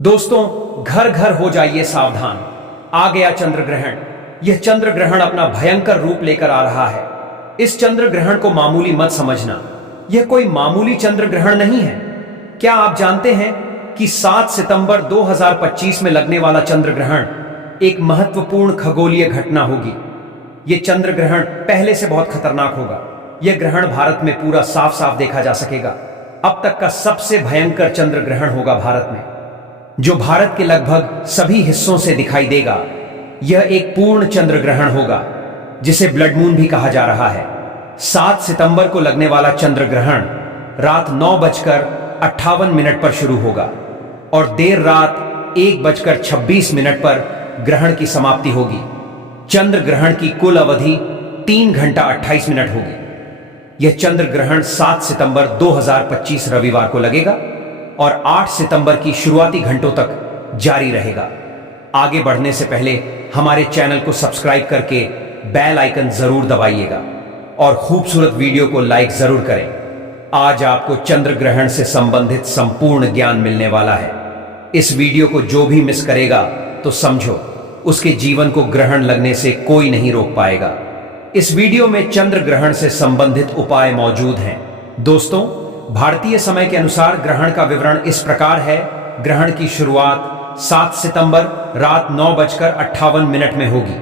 दोस्तों, घर घर हो जाइए सावधान। आ गया चंद्र ग्रहण। यह चंद्र ग्रहण अपना भयंकर रूप लेकर आ रहा है। इस चंद्र ग्रहण को मामूली मत समझना। यह कोई मामूली चंद्र ग्रहण नहीं है। क्या आप जानते हैं कि 7 सितंबर 2025 में लगने वाला चंद्र ग्रहण एक महत्वपूर्ण खगोलीय घटना होगी। यह चंद्र ग्रहण पहले से बहुत खतरनाक होगा। यह ग्रहण भारत में पूरा साफ साफ देखा जा सकेगा। अब तक का सबसे भयंकर चंद्र ग्रहण होगा भारत में, जो भारत के लगभग सभी हिस्सों से दिखाई देगा। यह एक पूर्ण चंद्र ग्रहण होगा, जिसे ब्लड मून भी कहा जा रहा है। 7 सितंबर को लगने वाला चंद्र ग्रहण रात 9:58 पर शुरू होगा और देर रात 1:26 पर ग्रहण की समाप्ति होगी। चंद्र ग्रहण की कुल अवधि 3 घंटा 28 मिनट होगी। यह चंद्र ग्रहण 7 सितंबर 2025 रविवार को लगेगा और 8 सितंबर की शुरुआती घंटों तक जारी रहेगा। आगे बढ़ने से पहले हमारे चैनल को सब्सक्राइब करके बेल आइकन जरूर दबाइएगा और खूबसूरत वीडियो को लाइक जरूर करें। आज आपको चंद्र ग्रहण से संबंधित संपूर्ण ज्ञान मिलने वाला है। इस वीडियो को जो भी मिस करेगा तो समझो उसके जीवन को ग्रहण लगने से कोई नहीं रोक पाएगा। इस वीडियो में चंद्र ग्रहण से संबंधित उपाय मौजूद हैं। दोस्तों, भारतीय समय के अनुसार ग्रहण का विवरण इस प्रकार है। ग्रहण की शुरुआत 7 सितंबर रात 9:58 में होगी।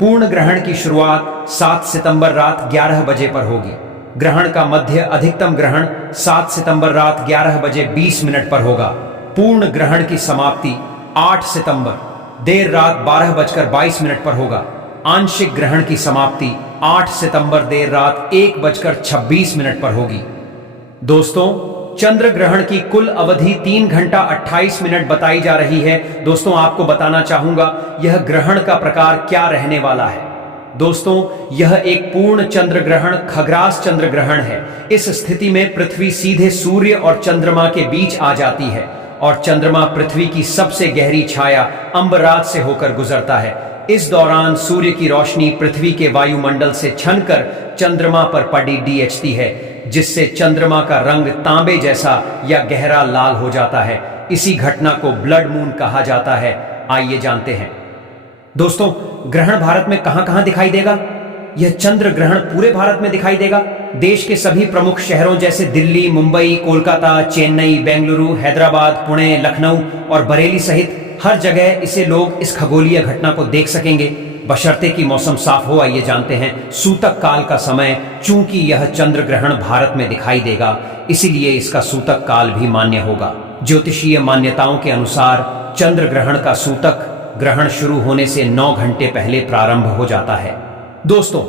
पूर्ण ग्रहण की शुरुआत 7 सितंबर रात 11 बजे पर होगी। ग्रहण का मध्य अधिकतम ग्रहण 7 सितंबर रात 11:20 पर होगा। पूर्ण ग्रहण की समाप्ति 8 सितंबर देर रात 12:22 पर होगा। आंशिक ग्रहण की समाप्ति 8 सितंबर देर रात 1:26 पर होगी। दोस्तों, चंद्र ग्रहण की कुल अवधि 3 घंटा 28 मिनट बताई जा रही है। दोस्तों, आपको बताना चाहूंगा यह ग्रहण का प्रकार क्या रहने वाला है। दोस्तों, यह एक पूर्ण चंद्र ग्रहण खग्रास चंद्र ग्रहण है। इस स्थिति में पृथ्वी सीधे सूर्य और चंद्रमा के बीच आ जाती है और चंद्रमा पृथ्वी की सबसे गहरी छाया अंबराज से होकर गुजरता है। इस दौरान सूर्य की रोशनी पृथ्वी के वायुमंडल से छनकर चंद्रमा पर पड़ी डीएचती है, जिससे चंद्रमा का रंग तांबे जैसा या गहरा लाल हो जाता है। इसी घटना को ब्लड मून कहा जाता है। आइए जानते हैं। दोस्तों, ग्रहण भारत में कहां कहां दिखाई देगा? यह चंद्र ग्रहण पूरे भारत में दिखाई देगा। देश के सभी प्रमुख शहरों जैसे दिल्ली, मुंबई, कोलकाता, चेन्नई, बेंगलुरु, हैदराबाद, पुणे, लखनऊ और बरेली सहित हर जगह इसे लोग इस खगोलीय घटना को देख सकेंगे, बशर्ते कि मौसम साफ हो। आइए जानते हैं सूतक काल का समय। चूंकि यह चंद्र ग्रहण भारत में दिखाई देगा, इसीलिए इसका सूतक काल भी मान्य होगा। ज्योतिषीय मान्यताओं के अनुसार चंद्र ग्रहण का सूतक ग्रहण शुरू होने से 9 घंटे पहले प्रारंभ हो जाता है। दोस्तों,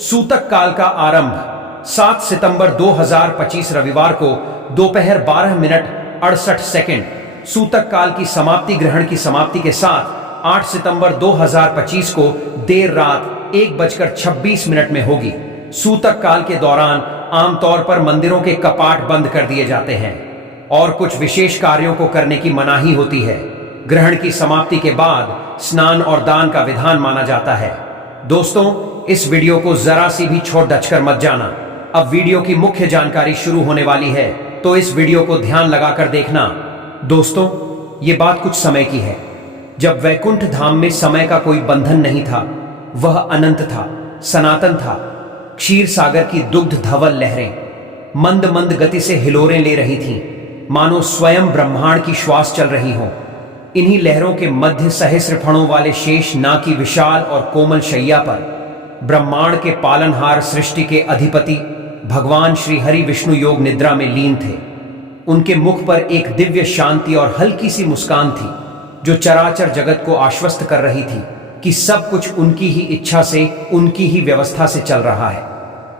सूतक काल का आरंभ 7 सितंबर 2025 रविवार को दोपहर 12:68। सूतक काल की समाप्ति ग्रहण की समाप्ति के साथ 8 सितंबर 2025 को देर रात 1:26 में होगी। सूतक काल के दौरान आमतौर पर मंदिरों के कपाट बंद कर दिए जाते हैं और कुछ विशेष कार्यों को करने की मनाही होती है। ग्रहण की समाप्ति के बाद स्नान और दान का विधान माना जाता है। दोस्तों, इस वीडियो को जरा सी भी छोड़ दचकर मत जाना। अब वीडियो की मुख्य जानकारी शुरू होने वाली है, तो इस वीडियो को ध्यान लगाकर देखना। दोस्तों, ये बात कुछ समय की है, जब वैकुंठ धाम में समय का कोई बंधन नहीं था। वह अनंत था, सनातन था। क्षीर सागर की दुग्ध धवल लहरें मंद मंद गति से हिलोरें ले रही थीं, मानो स्वयं ब्रह्मांड की श्वास चल रही हो। इन्हीं लहरों के मध्य सहस्र फणों वाले शेष नाग की विशाल और कोमल शैया पर ब्रह्मांड के पालनहार, सृष्टि के अधिपति भगवान श्री हरि विष्णु योग निद्रा में लीन थे। उनके मुख पर एक दिव्य शांति और हल्की सी मुस्कान थी, जो चराचर जगत को आश्वस्त कर रही थी कि सब कुछ उनकी ही इच्छा से, उनकी ही व्यवस्था से चल रहा है।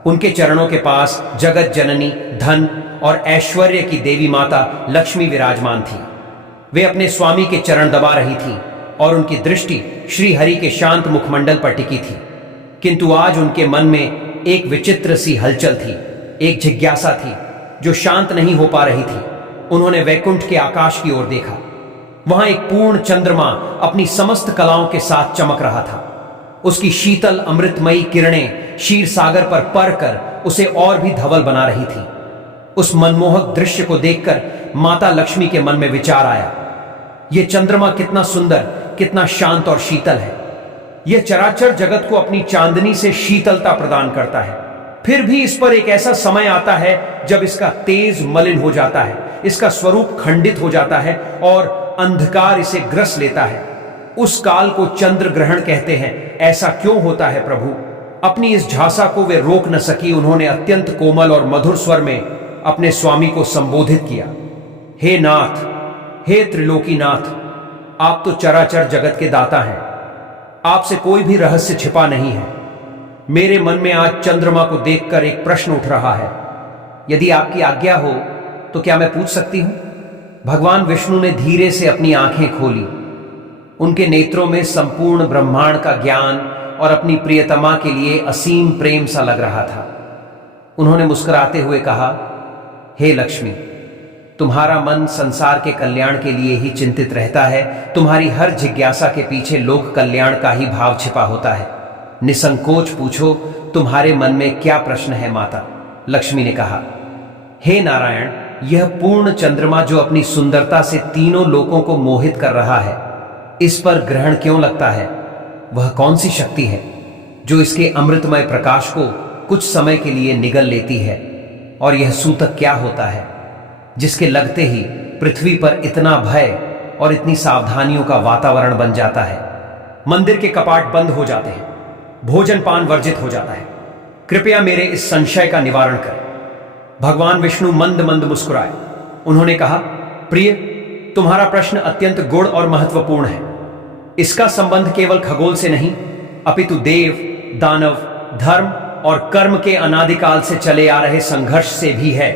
उनके चरणों के पास जगत जननी, धन और ऐश्वर्य की देवी माता लक्ष्मी विराजमान थी। वे अपने स्वामी के चरण दबा रही थीं और उनकी दृष्टि श्री हरि के शांत मुखमंडल पर टिकी थी। किंतु आज उनके मन में एक विचित्र सी हलचल थी, एक जिज्ञासा थी जो शांत नहीं हो पा रही थी। उन्होंने वैकुंठ के आकाश की ओर देखा। वहां एक पूर्ण चंद्रमा अपनी समस्त कलाओं के साथ चमक रहा था। उसकी शीतल अमृतमयी किरणें क्षीर सागर पर पड़कर उसे और भी धवल बना रही थी। उस मनमोहक दृश्य को देखकर माता लक्ष्मी के मन में विचार आया, यह चंद्रमा कितना सुंदर, कितना शांत और शीतल है। यह चराचर जगत को अपनी चांदनी से शीतलता प्रदान करता है। फिर भी इस पर एक ऐसा समय आता है जब इसका तेज मलिन हो जाता है, इसका स्वरूप खंडित हो जाता है और अंधकार इसे ग्रस लेता है। उस काल को चंद्र ग्रहण कहते हैं। ऐसा क्यों होता है प्रभु? अपनी इस झांसा को वे रोक न सकी। उन्होंने अत्यंत कोमल और मधुर स्वर में अपने स्वामी को संबोधित किया। हे नाथ, हे त्रिलोकीनाथ, आप तो चराचर जगत के दाता हैं। आपसे कोई भी रहस्य छिपा नहीं है। मेरे मन में आज चंद्रमा को देखकर एक प्रश्न उठ रहा है। यदि आपकी आज्ञा हो तो क्या मैं पूछ सकती हूं? भगवान विष्णु ने धीरे से अपनी आंखें खोली। उनके नेत्रों में संपूर्ण ब्रह्मांड का ज्ञान और अपनी प्रियतमा के लिए असीम प्रेम सा लग रहा था। उन्होंने मुस्कुराते हुए कहा, हे लक्ष्मी, तुम्हारा मन संसार के कल्याण के लिए ही चिंतित रहता है। तुम्हारी हर जिज्ञासा के पीछे लोक कल्याण का ही भाव छिपा होता है। निसंकोच पूछो, तुम्हारे मन में क्या प्रश्न है माता? लक्ष्मी ने कहा, हे नारायण, यह पूर्ण चंद्रमा जो अपनी सुंदरता से तीनों लोकों को मोहित कर रहा है, इस पर ग्रहण क्यों लगता है? वह कौन सी शक्ति है जो इसके अमृतमय प्रकाश को कुछ समय के लिए निगल लेती है? और यह सूतक क्या होता है जिसके लगते ही पृथ्वी पर इतना भय और इतनी सावधानियों का वातावरण बन जाता है? मंदिर के कपाट बंद हो जाते हैं, भोजन पान वर्जित हो जाता है। कृपया मेरे इस संशय का निवारण कर। भगवान विष्णु मंद मंद मुस्कुराए। उन्होंने कहा, प्रिय, तुम्हारा प्रश्न अत्यंत गूढ़ और महत्वपूर्ण है। इसका संबंध केवल खगोल से नहीं, अपितु देव, दानव, धर्म और कर्म के अनादिकाल से चले आ रहे संघर्ष से भी है।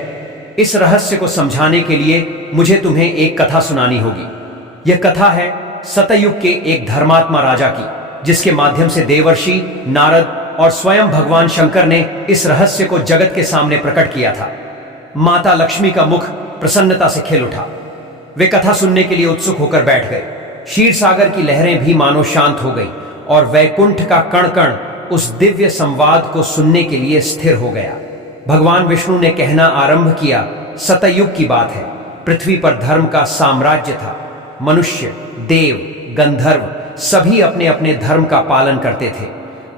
इस रहस्य को समझाने के लिए मुझे तुम्हें एक कथा सुनानी होगी। यह कथा है सतयुग के एक धर्मात्मा राजा की, जिसके माध्यम से देवर्षि नारद और स्वयं भगवान शंकर ने इस रहस्य को जगत के सामने प्रकट किया था। माता लक्ष्मी का मुख प्रसन्नता से खिल उठा। वे कथा सुनने के लिए उत्सुक होकर बैठ गए। क्षीर सागर की लहरें भी मानो शांत हो गई और वैकुंठ का कण कण उस दिव्य संवाद को सुनने के लिए स्थिर हो गया। भगवान विष्णु ने कहना आरंभ किया, सतयुग की बात है। पृथ्वी पर धर्म का साम्राज्य था। मनुष्य, देव, गंधर्व सभी अपने अपने धर्म का पालन करते थे।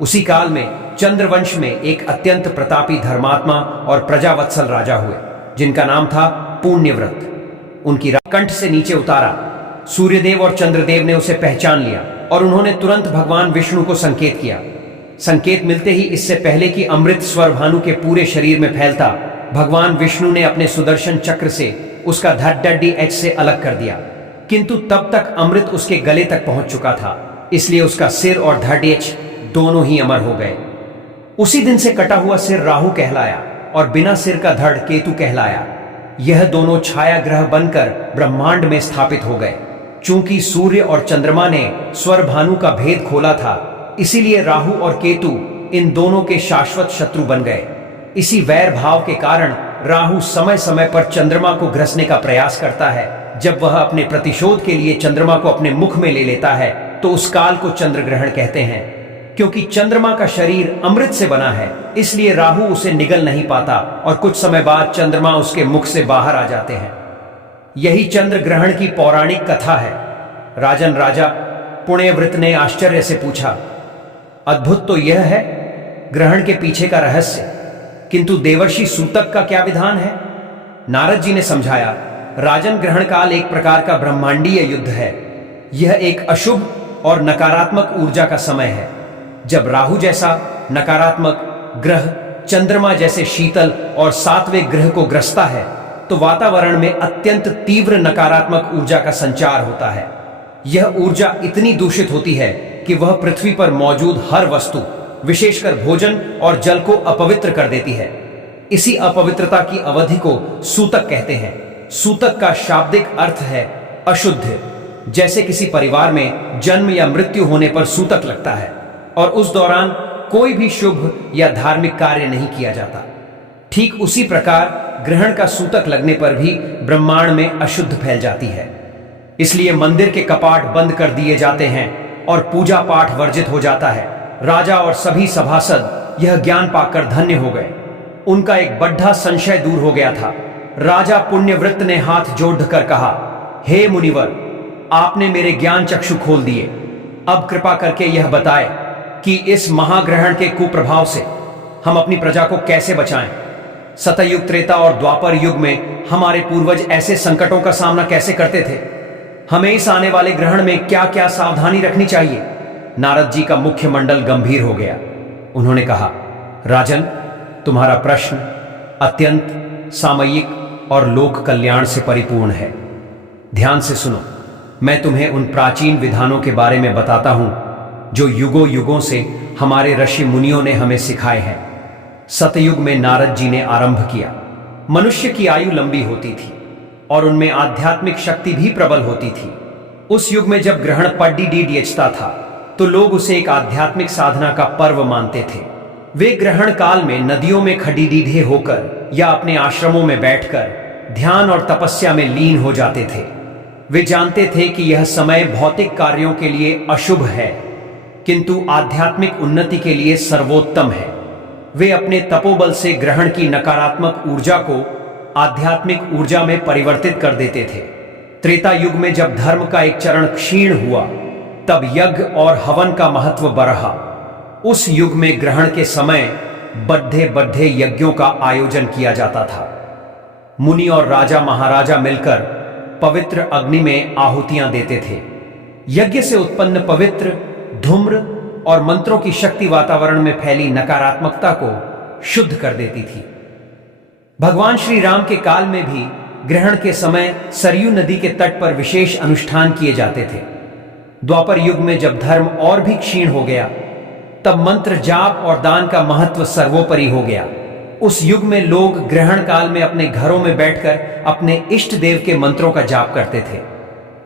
उसी काल में चंद्रवंश में एक अत्यंत प्रतापी धर्मात्मा और प्रजावत्सल राजा हुए, जिनका नाम था पुण्यव्रत। उनकी कंठ से नीचे उतारा। सूर्यदेव और चंद्रदेव ने उसे पहचान लिया और उन्होंने तुरंत भगवान विष्णु को संकेत किया। संकेत मिलते ही, इससे पहले कि अमृत स्वर भानु के पूरे शरीर में फैलता, भगवान विष्णु ने अपने सुदर्शन चक्र से उसका धड़ एच से अलग कर दिया। किंतु तब तक अमृत उसके गले तक पहुंच चुका था, इसलिए उसका सिर और धड़ एच दोनों ही अमर हो गए। उसी दिन से कटा हुआ सिर राहु कहलाया और बिना सिर का धड़ केतु कहलाया। यह दोनों छाया ग्रह बनकर ब्रह्मांड में स्थापित हो गए। चूंकि सूर्य और चंद्रमा ने स्वर भानु का भेद खोला था, इसीलिए राहु और केतु इन दोनों के शाश्वत शत्रु बन गए। इसी वैर भाव के कारण राहु समय समय पर चंद्रमा को ग्रसने का प्रयास करता है। जब वह अपने प्रतिशोध के लिए चंद्रमा को अपने मुख में ले लेता है, तो उस काल को चंद्र ग्रहण कहते हैं। क्योंकि चंद्रमा का शरीर अमृत से बना है, इसलिए राहु उसे निगल नहीं पाता और कुछ समय बाद चंद्रमा उसके मुख से बाहर आ जाते हैं। यही चंद्र ग्रहण की पौराणिक कथा है। राजन राजा पुण्यव्रत ने आश्चर्य से पूछा, अद्भुत तो यह है ग्रहण के पीछे का रहस्य, किंतु देवर्षि सूतक का क्या विधान है? नारद जी ने समझाया, राजन ग्रहण काल एक प्रकार का ब्रह्मांडीय युद्ध है। यह एक अशुभ और नकारात्मक ऊर्जा का समय है। जब राहु जैसा नकारात्मक ग्रह चंद्रमा जैसे शीतल और सात्विक ग्रह को ग्रसता है, तो वातावरण में अत्यंत तीव्र नकारात्मक ऊर्जा का संचार होता है। यह ऊर्जा इतनी दूषित होती है कि वह पृथ्वी पर मौजूद हर वस्तु, विशेषकर भोजन और जल को अपवित्र कर देती है। इसी अपवित्रता की अवधि को सूतक कहते हैं। सूतक का शाब्दिक अर्थ है अशुद्ध। जैसे किसी परिवार में जन्म या मृत्यु होने पर सूतक लगता है और उस दौरान कोई भी शुभ या धार्मिक कार्य नहीं किया जाता, ठीक उसी प्रकार ग्रहण का सूतक लगने पर भी ब्रह्मांड में अशुद्ध फैल जाती है। इसलिए मंदिर के कपाट बंद कर दिए जाते हैं और पूजा पाठ वर्जित हो जाता है। राजा और सभी सभासद यह ज्ञान पाकर धन्य हो गए। उनका एक बड्ढा संशय दूर हो गया था। राजा पुण्यव्रत ने हाथ जोड़कर कहा, हे मुनिवर, आपने मेरे ज्ञान चक्षु खोल दिए। अब कृपा करके यह बताए कि इस महाग्रहण के कुप्रभाव से हम अपनी प्रजा को कैसे बचाएं। सतयुग, त्रेता और द्वापर युग में हमारे पूर्वज ऐसे संकटों का सामना कैसे करते थे। हमें इस आने वाले ग्रहण में क्या क्या सावधानी रखनी चाहिए। नारद जी का मुख्यमंडल गंभीर हो गया। उन्होंने कहा, राजन, तुम्हारा प्रश्न अत्यंत सामयिक और लोक कल्याण से परिपूर्ण है। ध्यान से सुनो। मैं तुम्हें उन प्राचीन विधानों के बारे में बताता हूं जो युगों युगों से हमारे ऋषि मुनियों ने हमें सिखाए हैं। सतयुग में नारद जी ने आरंभ किया। मनुष्य की आयु लंबी होती थी और उनमें आध्यात्मिक शक्ति भी प्रबल होती थी। उस युग में जब ग्रहण पड्डीडीएचता था तो लोग उसे एक आध्यात्मिक साधना का पर्व मानते थे। वे ग्रहण काल में नदियों में खड़ीडीढे होकर या अपने आश्रमों में बैठकर ध्यान और तपस्या में लीन हो जाते थे। वे जानते थे कि यह समय भौतिक कार्यों के लिए अशुभ है, किंतु आध्यात्मिक उन्नति के लिए सर्वोत्तम है। वे अपने तपोबल से ग्रहण की नकारात्मक ऊर्जा को आध्यात्मिक ऊर्जा में परिवर्तित कर देते थे। त्रेता युग में जब धर्म का एक चरण क्षीण हुआ, तब यज्ञ और हवन का महत्व बढ़ा। उस युग में ग्रहण के समय बड्ढे बड्ढे यज्ञों का आयोजन किया जाता था। मुनि और राजा महाराजा मिलकर पवित्र अग्नि में आहुतियां देते थे। यज्ञ से उत्पन्न पवित्र धूम्र और मंत्रों की शक्ति वातावरण में फैली नकारात्मकता को शुद्ध कर देती थी। भगवान श्री राम के काल में भी ग्रहण के समय सरयू नदी के तट पर विशेष अनुष्ठान किए जाते थे। द्वापर युग में जब धर्म और भी क्षीण हो गया, तब मंत्र जाप और दान का महत्व सर्वोपरि हो गया। उस युग में लोग ग्रहण काल में अपने घरों में बैठकर अपने इष्ट देव के मंत्रों का जाप करते थे।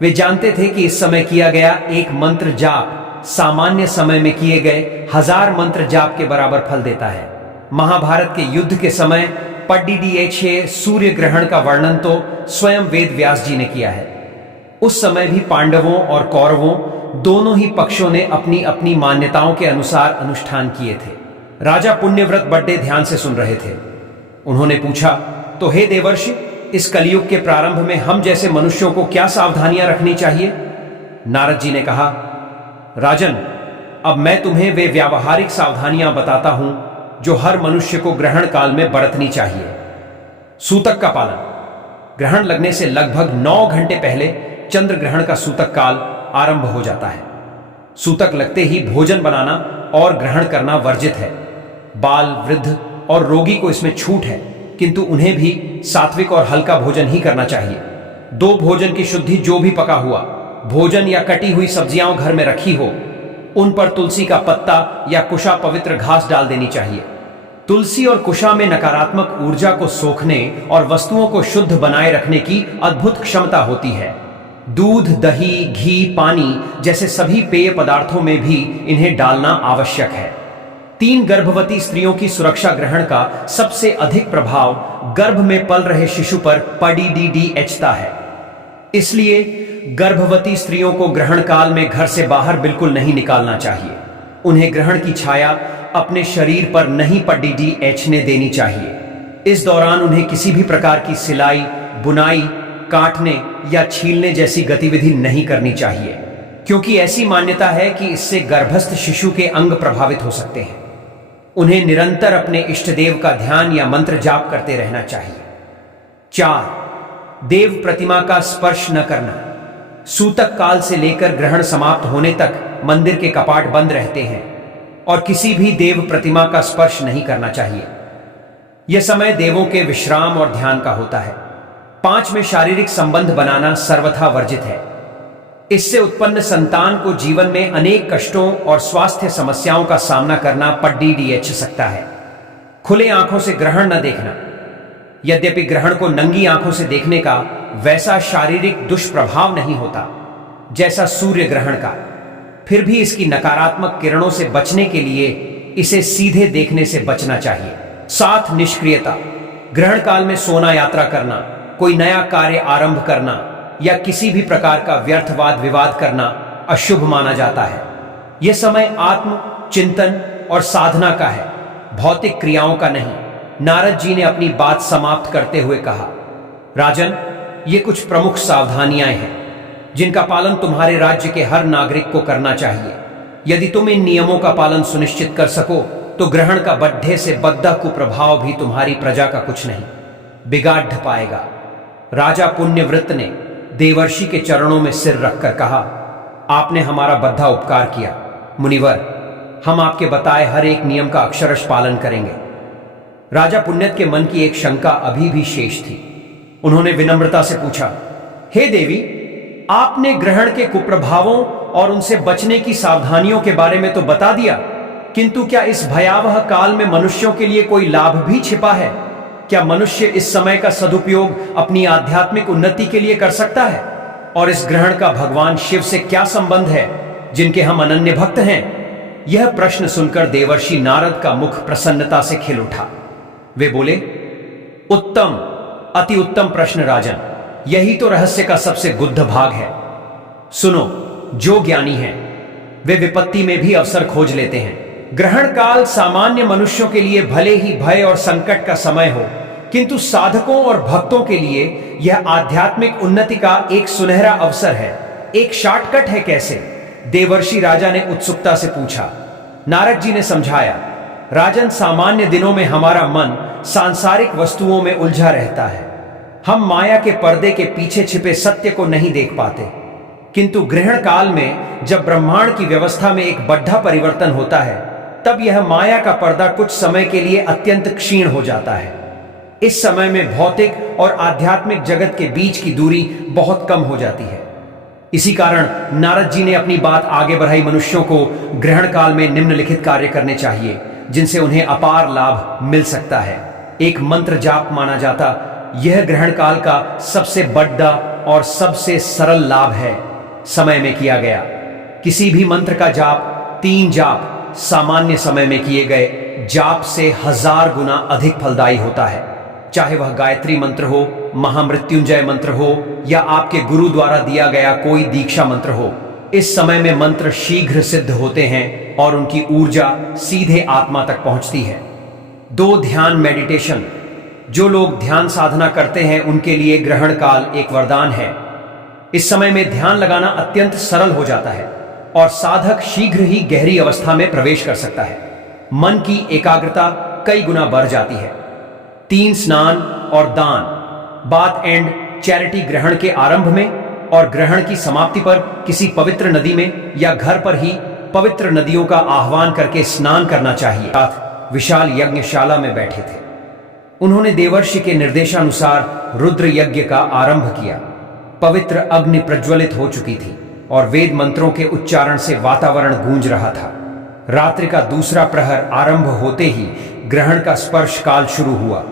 वे जानते थे कि इस समय किया गया एक मंत्र जाप सामान्य समय में किए गए 1000 मंत्र जाप के बराबर फल देता है। महाभारत के युद्ध के समय पड्डीडीएच सूर्य ग्रहण का वर्णन तो स्वयं वेद व्यास जी ने किया है। उस समय भी पांडवों और कौरवों दोनों ही पक्षों ने अपनी अपनी मान्यताओं के अनुसार अनुष्ठान किए थे। राजा पुण्यव्रत बड़े ध्यान से सुन रहे थे। उन्होंने पूछा, तो हे देवर्षि, इस कलयुग के प्रारंभ में हम जैसे मनुष्यों को क्या सावधानियां रखनी चाहिए। नारद जी ने कहा, राजन, अब मैं तुम्हें वे व्यावहारिक सावधानियां बताता हूं जो हर मनुष्य को ग्रहण काल में बरतनी चाहिए। सूतक का पालन। ग्रहण लगने से लगभग 9 घंटे पहले चंद्र ग्रहण का सूतक काल आरंभ हो जाता है। सूतक लगते ही भोजन बनाना और ग्रहण करना वर्जित है। बाल, वृद्ध और रोगी को इसमें छूट है, किंतु उन्हें भी सात्विक और हल्का भोजन ही करना चाहिए। 2 भोजन की शुद्धि, जो भी पका हुआ भोजन या कटी हुई सब्जियां घर में रखी हो, उन पर तुलसी का पत्ता या कुशा पवित्र घास डाल देनी चाहिए। तुलसी और कुशा में नकारात्मक ऊर्जा को सोखने और वस्तुओं को शुद्ध बनाए रखने की अद्भुत क्षमता होती है। दूध, दही, घी, पानी जैसे सभी पेय पदार्थों में भी इन्हें डालना आवश्यक है। 3 गर्भवती स्त्रियों की सुरक्षा ग्रहण का सबसे अधिक प्रभाव गर्भ में पल रहे शिशु पर पड्डीडीएचता है। इसलिए गर्भवती स्त्रियों को ग्रहण काल में घर से बाहर बिल्कुल नहीं निकालना चाहिए। उन्हें ग्रहण की छाया अपने शरीर पर नहीं पड्डीडीएचने देनी चाहिए। इस दौरान उन्हें किसी भी प्रकार की सिलाई, बुनाई, काटने या छीलने जैसी गतिविधि नहीं करनी चाहिए, क्योंकि ऐसी मान्यता है कि इससे गर्भस्थ शिशु के अंग प्रभावित हो सकते हैं। उन्हें निरंतर अपने इष्ट देव का ध्यान या मंत्र जाप करते रहना चाहिए। 4. देव प्रतिमा का स्पर्श न करना। सूतक काल से लेकर ग्रहण समाप्त होने तक मंदिर के कपाट बंद रहते हैं और किसी भी देव प्रतिमा का स्पर्श नहीं करना चाहिए। यह समय देवों के विश्राम और ध्यान का होता है। 5 में शारीरिक संबंध बनाना सर्वथा वर्जित है। इससे उत्पन्न संतान को जीवन में अनेक कष्टों और स्वास्थ्य समस्याओं का सामना करना पड्डीडीएच सकता है। खुले आंखों से ग्रहण न देखना। यद्यपि ग्रहण को नंगी आंखों से देखने का वैसा शारीरिक दुष्प्रभाव नहीं होता जैसा सूर्य ग्रहण का, फिर भी इसकी नकारात्मक किरणों से बचने के लिए इसे सीधे देखने से बचना चाहिए। 7. निष्क्रियता। ग्रहण काल में सोना, यात्रा करना, कोई नया कार्य आरंभ करना या किसी भी प्रकार का व्यर्थ वाद विवाद करना अशुभ माना जाता है। यह समय आत्म चिंतन और साधना का है, भौतिक क्रियाओं का नहीं। नारद जी ने अपनी बात समाप्त करते हुए कहा, राजन, ये कुछ प्रमुख सावधानियां हैं। जिनका पालन तुम्हारे राज्य के हर नागरिक को करना चाहिए। यदि तुम इन नियमों का पालन सुनिश्चित कर सको तो ग्रहण का बड्ढे से बद्दा कुप्रभाव भी तुम्हारी प्रजा का कुछ नहीं बिगाड़ पाएगा। राजा पुण्यव्रत ने देवर्षि के चरणों में सिर रखकर कहा, आपने हमारा बद्धा उपकार किया। मुनिवर, हम आपके बताए हर एक नियम का अक्षरश पालन करेंगे। राजा पुण्यत के मन की एक शंका अभी भी शेष थी। उन्होंने विनम्रता से पूछा, हे देवी, आपने ग्रहण के कुप्रभावों और उनसे बचने की सावधानियों के बारे में तो बता दिया, किंतु क्या इस भयावह काल में मनुष्यों के लिए कोई लाभ भी छिपा है? क्या मनुष्य इस समय का सदुपयोग अपनी आध्यात्मिक उन्नति के लिए कर सकता है? और इस ग्रहण का भगवान शिव से क्या संबंध है, जिनके हम अनन्य भक्त हैं? यह प्रश्न सुनकर देवर्षि नारद का मुख प्रसन्नता से खिल उठा। वे बोले, उत्तम, अति उत्तम प्रश्न राजन। यही तो रहस्य का सबसे गुद्ध भाग है। सुनो, जो ज्ञानी हैं वे विपत्ति में भी अवसर खोज लेते हैं। ग्रहण काल सामान्य मनुष्यों के लिए भले ही भय और संकट का समय हो, किंतु साधकों और भक्तों के लिए यह आध्यात्मिक उन्नति का एक सुनहरा अवसर है। एक शॉर्टकट है कैसे? देवर्षि राजा ने उत्सुकता से पूछा। नारद जी ने समझाया, राजन, सामान्य दिनों में हमारा मन सांसारिक वस्तुओं में उलझा रहता है। हम माया के पर्दे के पीछे छिपे सत्य को नहीं देख पाते। किंतु ग्रहण काल में जब ब्रह्मांड की व्यवस्था में एक बड़ा परिवर्तन होता है, तब यह माया का पर्दा कुछ समय के लिए अत्यंत क्षीण हो जाता है। इस समय में भौतिक और आध्यात्मिक जगत के बीच की दूरी बहुत कम हो जाती है। इसी कारण नारद जी ने अपनी बात आगे बढ़ाई। मनुष्यों को ग्रहण काल में निम्नलिखित कार्य करने चाहिए, जिनसे उन्हें अपार लाभ मिल सकता है। एक मंत्र जाप माना जाता यह ग्रहण काल का सबसे बड़ा और सबसे सरल लाभ है। समय में किया गया किसी भी मंत्र का जाप 3 जाप सामान्य समय में किए गए जाप से 1000 गुना अधिक फलदायी होता है। चाहे वह गायत्री मंत्र हो, महामृत्युंजय मंत्र हो या आपके गुरु द्वारा दिया गया कोई दीक्षा मंत्र हो, इस समय में मंत्र शीघ्र सिद्ध होते हैं और उनकी ऊर्जा सीधे आत्मा तक पहुंचती है। 2 ध्यान मेडिटेशन। जो लोग ध्यान साधना करते हैं उनके लिए ग्रहण काल एक वरदान है। इस समय में ध्यान लगाना अत्यंत सरल हो जाता है और साधक शीघ्र ही गहरी अवस्था में प्रवेश कर सकता है। मन की एकाग्रता कई गुना बढ़ जाती है। 3 स्नान और दान। बात एंड चैरिटी ग्रहण के आरंभ में और ग्रहण की समाप्ति पर किसी पवित्र नदी में या घर पर ही पवित्र नदियों का आह्वान करके स्नान करना चाहिए। विशाल यज्ञशाला में बैठे थे। उन्होंने देवर्षि के निर्देशानुसार रुद्र यज्ञ का आरंभ किया। पवित्र अग्नि प्रज्वलित हो चुकी थी और वेद मंत्रों के उच्चारण से वातावरण गूंज रहा था। रात्रि का दूसरा प्रहर आरंभ होते ही ग्रहण का स्पर्श काल शुरू हुआ।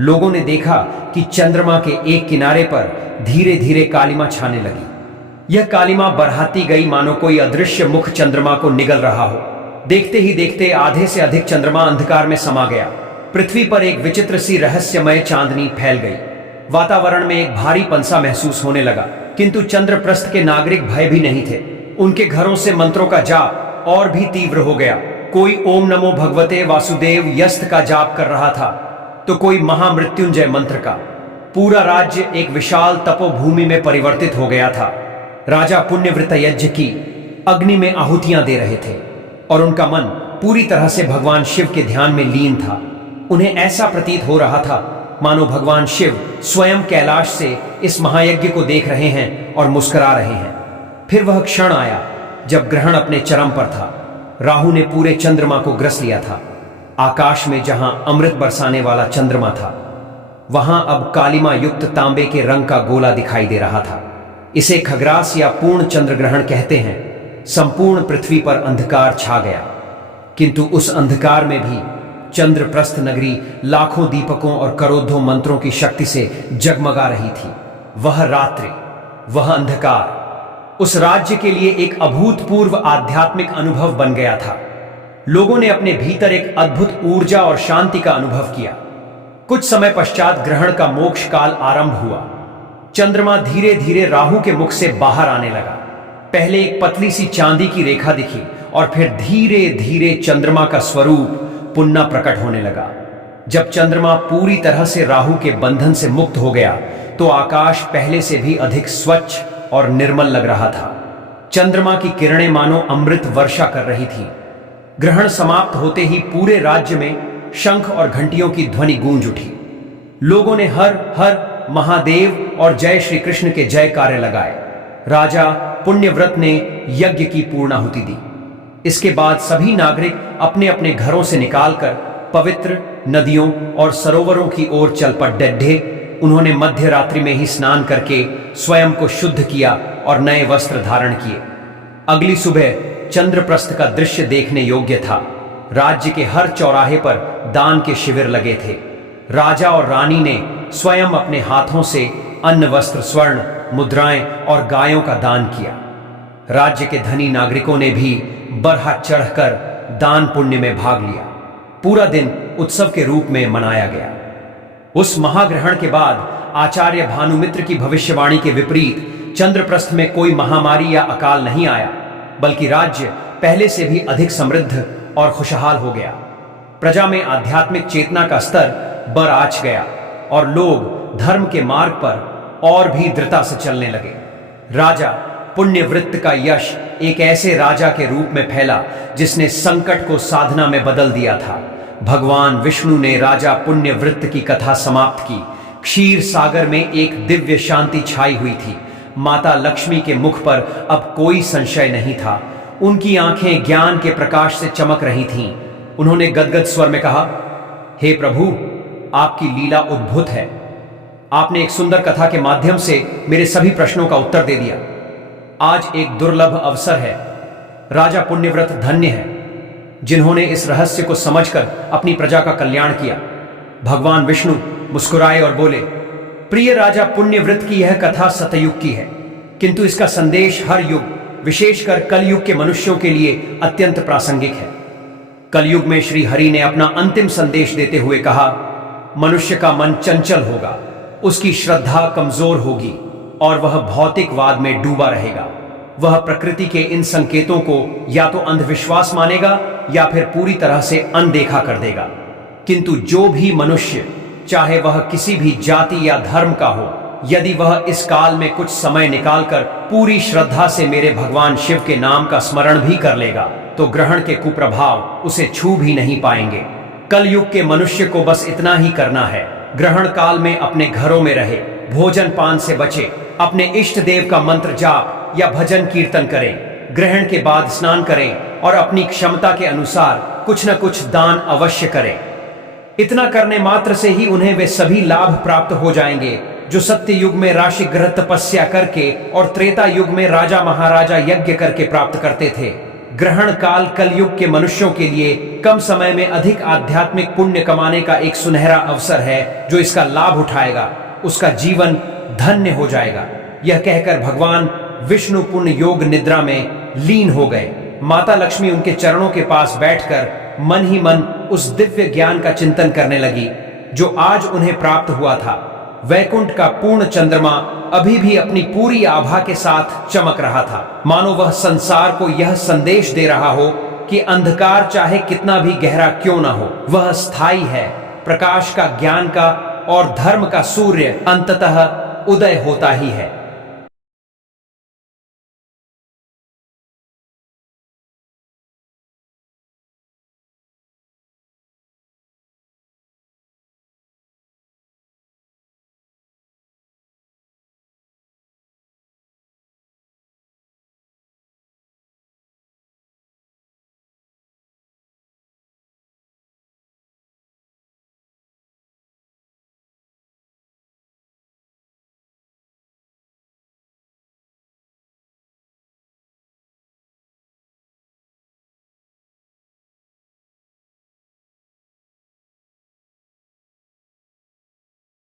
लोगों ने देखा कि चंद्रमा के एक किनारे पर धीरे धीरे कालिमा छाने लगी। यह कालिमा बढ़ाती गई मानो कोई अदृश्य मुख चंद्रमा को निगल रहा हो। देखते ही देखते आधे से अधिक चंद्रमा अंधकार में समा गया। पृथ्वी पर एक विचित्र सी रहस्यमय चांदनी फैल गई। वातावरण में एक भारी पंसा महसूस होने लगा, किंतु चंद्रप्रस्थ के नागरिक भय भी नहीं थे। उनके घरों से मंत्रों का जाप और भी तीव्र हो गया। कोई ओम नमो भगवते वासुदेव यस्त का जाप कर रहा था तो कोई महामृत्युंजय मंत्र का। पूरा राज्य एक विशाल तपोभूमि में परिवर्तित हो गया था। राजा पुण्यव्रत यज्ञ की अग्नि में आहुतियां दे रहे थे और उनका मन पूरी तरह से भगवान शिव के ध्यान में लीन था। उन्हें ऐसा प्रतीत हो रहा था मानो भगवान शिव स्वयं कैलाश से इस महायज्ञ को देख रहे हैं और मुस्कुरा रहे हैं। फिर वह क्षण आया जब ग्रहण अपने चरम पर था। राहु ने पूरे चंद्रमा को ग्रस लिया था। आकाश में जहां अमृत बरसाने वाला चंद्रमा था, वहां अब कालिमा युक्त तांबे के रंग का गोला दिखाई दे रहा था। इसे खग्रास या पूर्ण चंद्र ग्रहण कहते हैं। संपूर्ण पृथ्वी पर अंधकार छा गया, किंतु उस अंधकार में भी चंद्रप्रस्थ नगरी लाखों दीपकों और करोड़ों मंत्रों की शक्ति से जगमगा रही थी। वह रात्रि, वह अंधकार उस राज्य के लिए एक अभूतपूर्व आध्यात्मिक अनुभव बन गया था। लोगों ने अपने भीतर एक अद्भुत ऊर्जा और शांति का अनुभव किया। कुछ समय पश्चात ग्रहण का मोक्ष काल आरंभ हुआ। चंद्रमा धीरे धीरे राहु के मुख से बाहर आने लगा। पहले एक पतली सी चांदी की रेखा दिखी और फिर धीरे धीरे चंद्रमा का स्वरूप पुनः प्रकट होने लगा। जब चंद्रमा पूरी तरह से राहु के बंधन से मुक्त हो गया तो आकाश पहले से भी अधिक स्वच्छ और निर्मल लग रहा था। चंद्रमा की किरणें मानो अमृत वर्षा कर रही थी। ग्रहण समाप्त होते ही पूरे राज्य में शंख और घंटियों की ध्वनि गूंज उठी। लोगों ने हर हर महादेव और जय श्री कृष्ण के जयकारे लगाए। राजा पुण्यव्रत ने यज्ञ की पूर्णाहुति दी। इसके बाद सभी नागरिक अपने अपने घरों से निकालकर पवित्र नदियों और सरोवरों की ओर चल पड़े। उन्होंने मध्य रात्रि में ही स्नान करके स्वयं को शुद्ध किया और नए वस्त्र धारण किए। अगली सुबह चंद्रप्रस्थ का दृश्य देखने योग्य था। राज्य के हर चौराहे पर दान के शिविर लगे थे। राजा और रानी ने स्वयं अपने हाथों से अन्न, वस्त्र, स्वर्ण, मुद्राएं और गायों का दान किया। राज्य के धनी नागरिकों ने भी बढ़ा चढ़कर दान पुण्य में भाग लिया। पूरा दिन उत्सव के रूप में मनाया गया। उस महाग्रहण के बाद आचार्य भानुमित्र की भविष्यवाणी के विपरीत चंद्रप्रस्थ में कोई महामारी या अकाल नहीं आया, बल्कि राज्य पहले से भी अधिक समृद्ध और खुशहाल हो गया। प्रजा में आध्यात्मिक चेतना का स्तर बराच गया और लोग धर्म के मार्ग पर और भी दृढ़ता से चलने लगे। राजा पुण्यवृत्त का यश एक ऐसे राजा के रूप में फैला जिसने संकट को साधना में बदल दिया था। भगवान विष्णु ने राजा पुण्यवृत्त की कथा समाप्त की। क्षीर सागर में एक दिव्य शांति छाई हुई थी। माता लक्ष्मी के मुख पर अब कोई संशय नहीं था। उनकी आंखें ज्ञान के प्रकाश से चमक रही थीं। उन्होंने गदगद स्वर में कहा, हे प्रभु, आपकी लीला उद्भुत है। आपने एक सुंदर कथा के माध्यम से मेरे सभी प्रश्नों का उत्तर दे दिया। आज एक दुर्लभ अवसर है। राजा पुण्यव्रत धन्य है जिन्होंने इस रहस्य को समझकर अपनी प्रजा का कल्याण किया। भगवान विष्णु मुस्कुराए और बोले, प्रिय राजा पुण्यव्रत की यह कथा सतयुग की है, किंतु इसका संदेश हर युग, विशेषकर कलयुग के मनुष्यों के लिए अत्यंत प्रासंगिक है। कलयुग में श्री हरि ने अपना अंतिम संदेश देते हुए कहा, मनुष्य का मन चंचल होगा, उसकी श्रद्धा कमजोर होगी और वह भौतिकवाद में डूबा रहेगा। वह प्रकृति के इन संकेतों को या तो अंधविश्वास मानेगा या फिर पूरी तरह से अनदेखा कर देगा। किंतु जो भी मनुष्य, चाहे वह किसी भी जाति या धर्म का हो, यदि वह इस काल में कुछ समय निकालकर पूरी श्रद्धा से मेरे भगवान शिव के नाम का स्मरण भी कर लेगा, तो ग्रहण के कुप्रभाव उसे छू भी नहीं पाएंगे। कलयुग के मनुष्य को बस इतना ही करना है, ग्रहण काल में अपने घरों में रहे, भोजन पान से बचे, अपने इष्ट देव का मंत्र जाप या भजन कीर्तन करें, ग्रहण के बाद स्नान करें और अपनी क्षमता के अनुसार कुछ न कुछ दान अवश्य करें। इतना करने मात्र से ही उन्हें वे सभी लाभ प्राप्त हो जाएंगे जो सत्य युग में राशिग्रह तपस्या करके और त्रेता युग में राजा महाराजा यज्ञ करके प्राप्त करते थे। ग्रहण काल कलयुग के मनुष्यों के लिए कम समय में अधिक आध्यात्मिक पुण्य कमाने का एक सुनहरा अवसर है। जो इसका लाभ उठाएगा उसका जीवन धन्य हो जाएगा। यह कहकर भगवान विष्णु पुण्य योग निद्रा में लीन हो गए। माता लक्ष्मी उनके चरणों के पास बैठकर मन ही मन उस दिव्य ज्ञान का चिंतन करने लगी जो आज उन्हें प्राप्त हुआ था। वैकुंठ का पूर्ण चंद्रमा अभी भी अपनी पूरी आभा के साथ चमक रहा था, मानो वह संसार को यह संदेश दे रहा हो कि अंधकार चाहे कितना भी गहरा क्यों ना हो, वह स्थायी है। प्रकाश का, ज्ञान का और धर्म का सूर्य अंततः उदय होता ही है।